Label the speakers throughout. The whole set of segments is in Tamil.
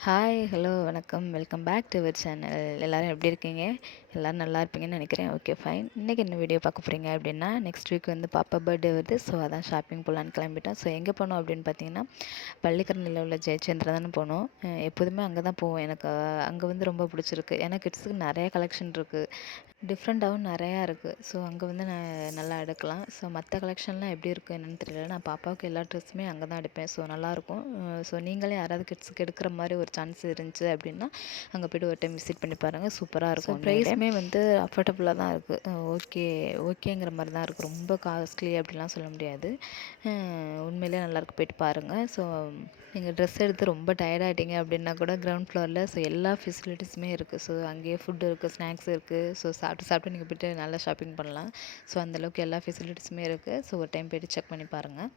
Speaker 1: ஹாய் ஹலோ வணக்கம். Welcome back to our channel எல்லோரும் எப்படி இருக்கீங்க? எல்லோரும் நல்லா இருப்பீங்கன்னு நினைக்கிறேன். ஓகே ஃபைன் இன்றைக்கி என்ன வீடியோ பார்க்க போகிறீங்க அப்படின்னா நெக்ஸ்ட் வீக் வந்து பாப்பா பர்த்டே வருது. ஸோ அதான் ஷாப்பிங் போகலான்னு கிளம்பிட்டோம். ஸோ எங்கே போனோம் அப்படின்னு பார்த்தீங்கன்னா பள்ளிக்கரணையில் உள்ள ஜெயச்சந்திரா தானே போனோம். எப்போதுமே அங்கே தான் போவோம். எனக்கு அங்கே வந்து ரொம்ப பிடிச்சிருக்கு. ஏன்னா கிட்ஸுக்கு நிறைய கலெக்ஷன் இருக்குது டிஃப்ரெண்ட்டாகவும் நிறையா இருக்குது ஸோ அங்கே வந்து நான் நல்லா எடுக்கலாம். ஸோ மற்ற கலெக்ஷன்லாம் எப்படி இருக்குது என்னன்னு தெரியல. நான் பாப்பாவுக்கு எல்லா ட்ரெஸ்ஸுமே அங்கே தான் எடுப்பேன். ஸோ நல்லாயிருக்கும் ஸோ நீங்களே யாராவது கிட்ஸுக்கு எடுக்கிற மாதிரி ஒரு சான்ஸ் இருந்துச்சு அப்படின்னா அங்கே போய்ட்டு ஒரு டைம் விசிட் பண்ணி பாருங்கள் சூப்பராக இருக்கும். எல்லாமே வந்து அஃபோர்டபுளாக தான் இருக்குது ஓகே ஓகேங்கிற மாதிரி தான் இருக்குது ரொம்ப காஸ்ட்லி அப்படிலாம் சொல்ல முடியாது. உண்மையிலே நல்லாயிருக்கு போயிட்டு பாருங்கள் ஸோ நீங்கள் ட்ரெஸ் எடுத்து ரொம்ப tired அப்படின்னா கூட கிரவுண்ட் ஃப்ளோரில் ஸோ எல்லா ஃபெசிலிட்டிஸுமே இருக்குது ஸோ அங்கேயே ஃபுட்டு இருக்குது ஸ்நாக்ஸ் இருக்குது ஸோ சாப்பிட்டு சாப்பிட்டு நீங்கள் போய்ட்டு நல்லா ஷாப்பிங் பண்ணலாம். ஸோ அந்தளவுக்கு எல்லா ஃபெசிலிட்டிஸுமே இருக்குது ஸோ ஒரு டைம் போய்ட்டு செக் பண்ணி பாருங்கள்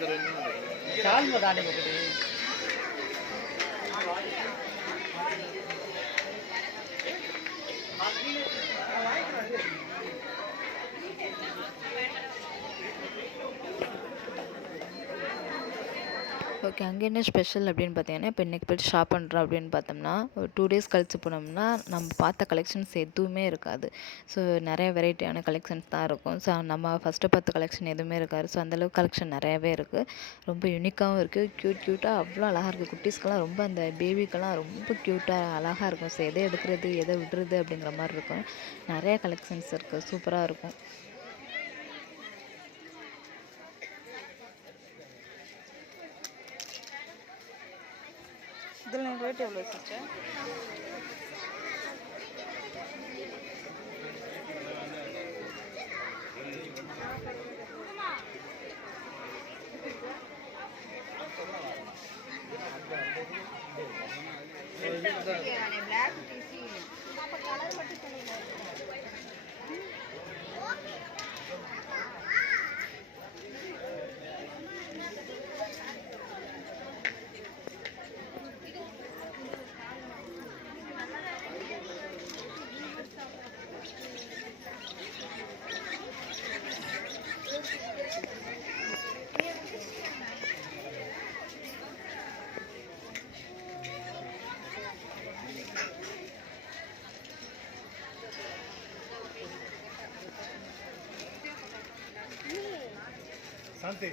Speaker 2: साल बताने को
Speaker 1: ஓகே அங்கே என்ன ஸ்பெஷல் அப்படின்னு பார்த்தீங்கன்னா இப்போ இன்றைக்கி போய்ட்டு ஷாப் பண்ணுறோம் அப்படின்னு பார்த்தோம்னா ஒரு டூ டேஸ் கழித்து போனோம்னா நம்ம பார்த்த கலெக்ஷன்ஸ் எதுவுமே இருக்காது. ஸோ நிறைய வெரைட்டியான கலெக்ஷன்ஸ் தான் இருக்கும். ஸோ நம்ம ஃபஸ்ட்டு பார்த்த கலெக்ஷன் எதுவுமே இருக்காது. ஸோ அந்தளவுக்கு கலெக்ஷன் நிறையவே இருக்குது ரொம்ப யூனிக்காகவும் இருக்குது க்யூட் க்யூட்டாக அவ்வளோ அழகாக இருக்குது குட்டீஸ்க்கெல்லாம் ரொம்ப அந்த பேபிக்கெல்லாம் ரொம்ப க்யூட்டாக அழகாக இருக்கும். ஸோ எதை எடுக்கிறது எதை விடுறது அப்படிங்கிற மாதிரி இருக்கும். நிறைய கலெக்ஷன்ஸ் இருக்குது சூப்பராக இருக்கும்.
Speaker 2: இதில் ரேட் எவ்வளோ சிஸ்டர்
Speaker 3: ಶಾಂತಿ நல்லா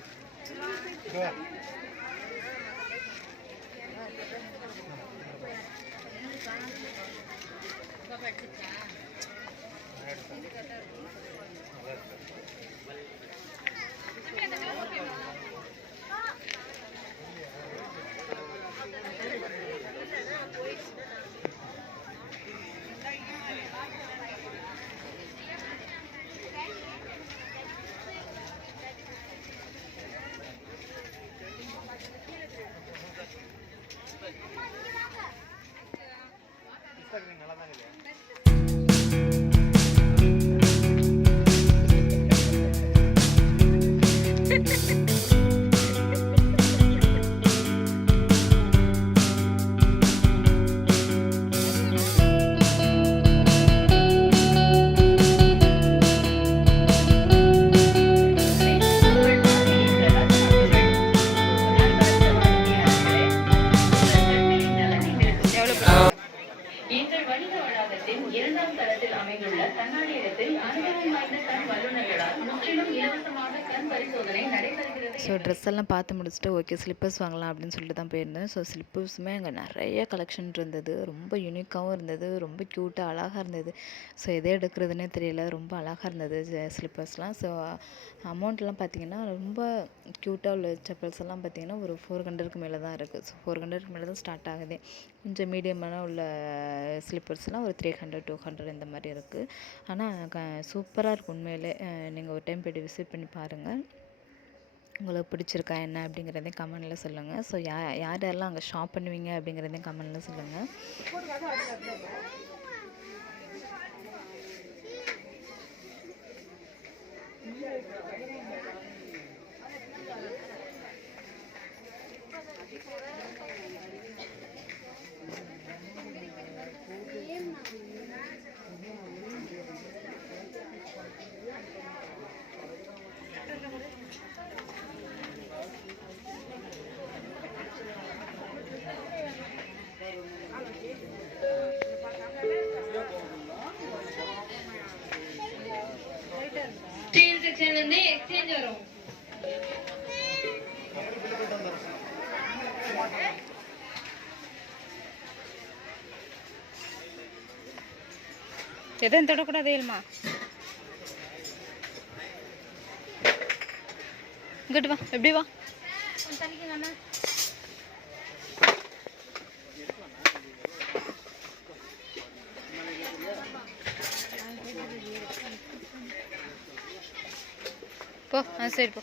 Speaker 4: কি வணிக வளாகத்தின் இரண்டாம் தளத்தில் அமைந்துள்ள கண்ணாடியத்தில் அனுபவம் வாய்ந்த கண் வல்லுநர்களால் முற்றிலும் இலவசமாக கண் பரிசோதனை நடைபெறுகிறது
Speaker 1: ஸோ ட்ரெஸ் எல்லாம் பார்த்து முடிச்சுட்டு ஓகே ஸ்லிப்பர்ஸ் வாங்கலாம் அப்படின்னு சொல்லிட்டு தான் போயிருந்தேன். ஸோ ஸ்லிப்பர்ஸுமே அங்கே நிறைய கலெக்ஷன் இருந்தது. ரொம்ப யூனிக்காகவும் இருந்தது. ரொம்ப க்யூட்டாக அழகாக இருந்தது. ஸோ எதை எடுக்கிறதுனே தெரியல. ரொம்ப அழகாக இருந்தது ஸ்லிப்பர்ஸ்லாம் ஸோ அமௌண்ட்லாம் பார்த்தீங்கன்னா ரொம்ப க்யூட்டாக உள்ள செப்பல்ஸ் எல்லாம் பார்த்தீங்கன்னா ஒரு ஃபோர் ஹண்ட்ரடுக்கு மேலே தான் இருக்குது ஸோ ஃபோர் ஹண்ட்ரடுக்கு மேலே தான் ஸ்டார்ட் ஆகுது. கொஞ்சம் மீடியமான உள்ள ஸ்லிப்பர்ஸ்லாம் ஒரு த்ரீ ஹண்ட்ரட் டூ ஹண்ட்ரட் இந்த மாதிரி இருக்குது ஆனால் க சூப்பராக இருக்கும் உண்மையிலே. நீங்கள் ஒரு டைம் போய்ட்டு விசிட் பண்ணி பாருங்கள் உங்களுக்கு பிடிச்சிருக்கா என்ன அப்படிங்கிறதையும் கமெண்டில் சொல்லுங்கள் ஸோ யா யார் யாரெல்லாம் அங்கே ஷாப் பண்ணுவீங்க அப்படிங்கிறதையும் கமெண்டில் சொல்லுங்கள் Thank you.
Speaker 5: செக்ஷன்ல இருந்து எக்ஸ்சேஞ்ச் வரும்
Speaker 2: எதுவும் தொடக்கூடாது ஏழுமா இங்கிட்டு வா எப்படி வா? போ. ஆ சரி போ.